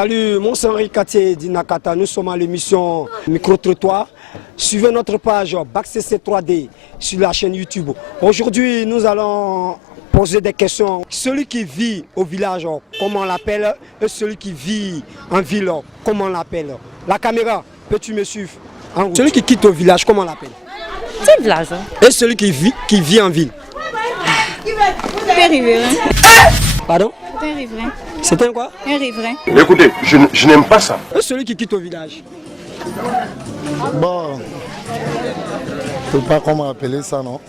Salut, mon c'est Henri Katié d'Inakata. Nous sommes à l'émission Micro-Trottoir. Suivez notre page BackCC3D sur la chaîne YouTube. Aujourd'hui, nous allons poser des questions. Celui qui vit au village, comment on l'appelle? Et celui qui vit en ville, comment on l'appelle? La caméra, peux-tu me suivre? Celui qui quitte au village, comment on l'appelle? C'est le village. Et celui qui vit en ville? Un riverain. Pardon? Un riverain. C'est un quoi? Un riverain. Écoutez, je n'aime pas ça. Et celui qui quitte au village? Bon, je ne sais pas comment appeler ça, non?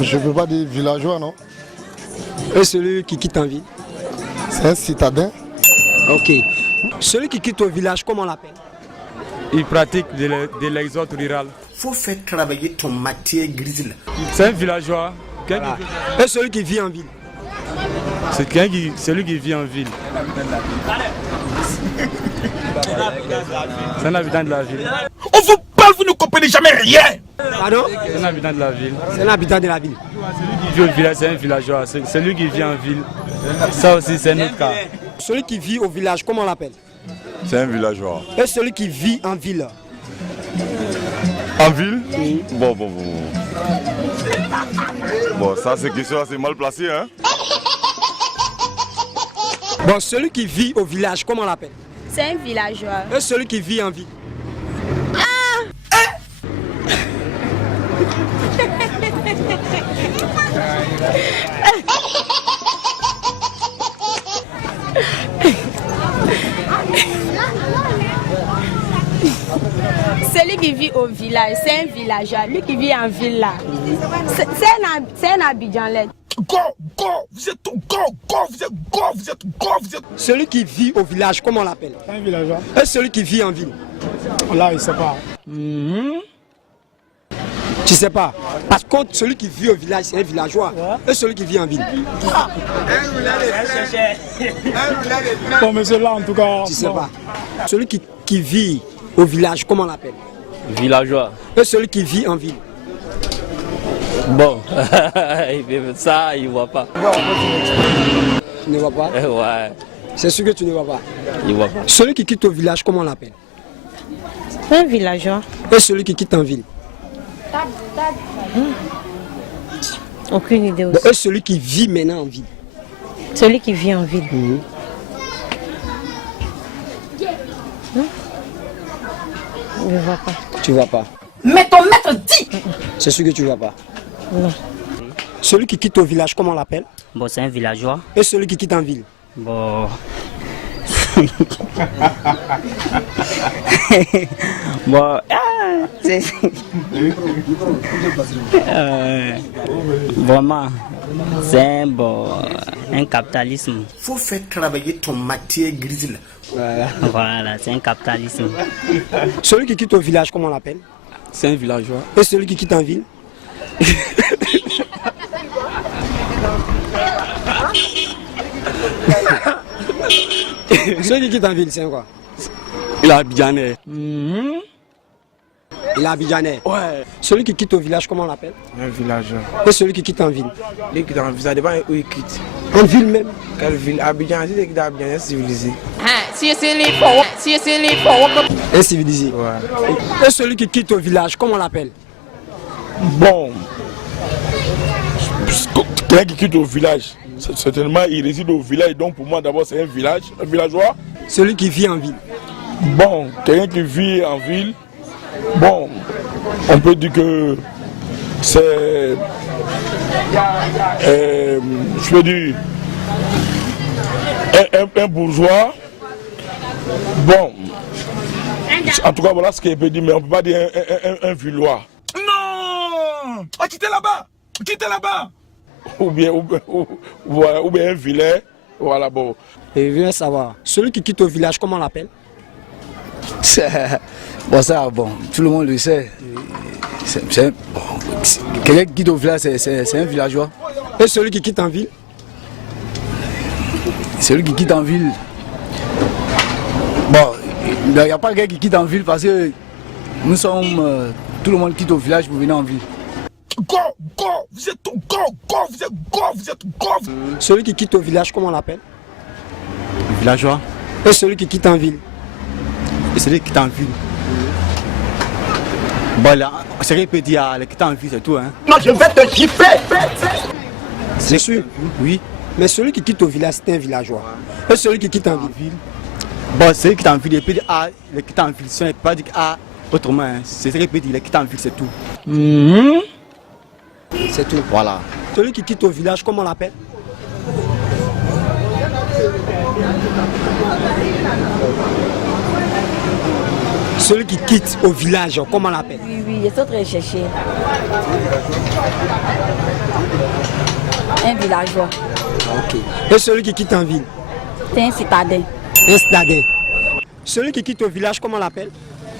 Je ne peux pas dire villageois, non? Et celui qui quitte en ville? C'est un citadin. Ok. Celui qui quitte au village, comment on l'appelle? Il pratique de l'exode rural. Faut faire travailler ton matière grise là. C'est un villageois. Voilà. Et celui qui vit en ville? C'est celui qui vit en ville. C'est un habitant de la ville. On vous parle, vous ne comprenez jamais rien. Pardon? C'est un habitant de la ville. C'est un habitant de la ville. Celui qui vit au village, c'est un villageois. Celui qui vit en ville, ça aussi c'est notre cas. Celui qui vit au village, comment on l'appelle? C'est un villageois. Et celui qui vit en ville? En ville? Bon. Bon, ça c'est question assez mal placée, hein? Bon, celui qui vit au village, comment on l'appelle? C'est un villageois. Et celui qui vit en ville? Celui qui vit au village, c'est un villageois. Lui qui vit en ville là, c'est un Abidjan là. Vous êtes. Celui qui vit au village, comment on l'appelle? Un villageois. Et celui qui vit en ville? Là, il ne sait pas. Tu sais pas. Par contre, celui qui vit au village, c'est un villageois. Et celui qui vit en ville? Bon, monsieur, là, en tout cas. Tu sais pas. Celui qui vit au village, comment on l'appelle? Villageois. Et celui qui vit en ville? Bon, ça, il voit pas. Tu ne vois pas? Ouais, C'est sûr que tu ne vois pas. il voit pas. Celui qui quitte au village, comment on l'appelle? Un villageois. Et celui qui quitte en ville? Aucune idée aussi. Et celui qui vit maintenant en ville? Celui qui vit en ville. Je ne vois pas. Tu vois pas. Mais ton maître dit. C'est sûr que tu vois pas. Non. Celui qui quitte au village, comment on l'appelle? Bon, c'est un villageois. Et celui qui quitte en ville? Bon. Bon. Vraiment, c'est un capitalisme. Faut faire travailler ton matière grise là. Voilà, c'est un capitalisme. Celui qui quitte au village, comment on l'appelle? C'est un villageois. Et celui qui quitte en ville? Celui qui quitte en ville, c'est quoi? Il est abidjanais. Il est abidjanais. Ouais. Celui qui quitte au village, comment on l'appelle? Un villageois. Et celui qui quitte en ville? Lui qui est en ville, ça dépend où il quitte. En ville même? Quelle ville? Abidjan, si c'est Abidjan, c'est civilisé. Incivilisé. Ouais. Et celui qui quitte au village, comment on l'appelle? Bon. Quelqu'un qui quitte au village, certainement il réside au village, donc pour moi d'abord c'est un village, un villageois. Celui qui vit en ville. Bon, quelqu'un qui vit en ville, bon, on peut dire que c'est, je peux dire, un bourgeois. Bon, en tout cas voilà ce qu'il peut dire, mais on ne peut pas dire un villois. Non, quittez là-bas. Ou bien un vilain, voilà bon. Et je veux savoir, celui qui quitte au village, comment on l'appelle? Bon, ça, bon, tout le monde le sait. Quelqu'un qui quitte au village, c'est un villageois. Et celui qui quitte en ville? Celui qui quitte en ville. Bon, il n'y a pas quelqu'un qui quitte en ville parce que nous sommes. Tout le monde quitte au village pour venir en ville. Vous êtes. Celui qui quitte au village, comment on l'appelle? Villageois. Et celui qui quitte en ville. Et celui qui quitte en ville. Bon, là, c'est vrai, peut dire, le quitte en ville, c'est tout. Hein. Non, je vais te gifler. C'est sûr. Oui. Mais celui qui quitte au village, c'est un villageois. Et celui qui quitte en ville. Bon, celui qui quitte en ville, il peut dire ah, le quitte en ville. Si on ne peut pas dire ah, autrement, hein. C'est vrai, peut dire, le quitte en ville, c'est tout. C'est tout. Voilà. Celui qui quitte au village, comment on l'appelle? Celui qui quitte au village, comment on l'appelle? Oui, je suis en train de chercher. Un villageois. Ok. Et celui qui quitte en ville? C'est un citadin. Un citadin. Celui qui quitte au village, comment on l'appelle?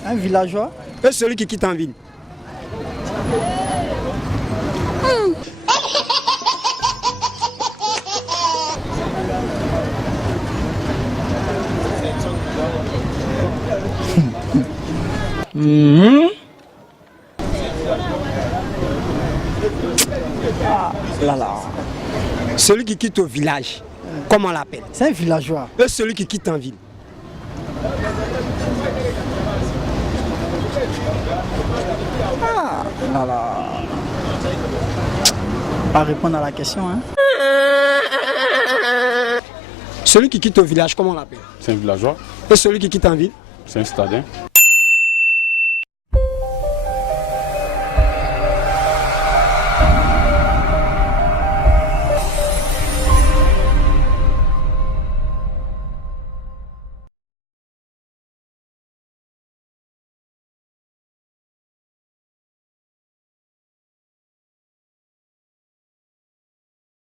Un villageois. Et celui qui quitte en ville? Celui qui quitte au village, comment on l'appelle? C'est un villageois. Et celui qui quitte en ville? Pas répondre à la question. Hein. Celui qui quitte au village, comment on l'appelle? C'est un villageois. Et celui qui quitte en ville? C'est un citadin.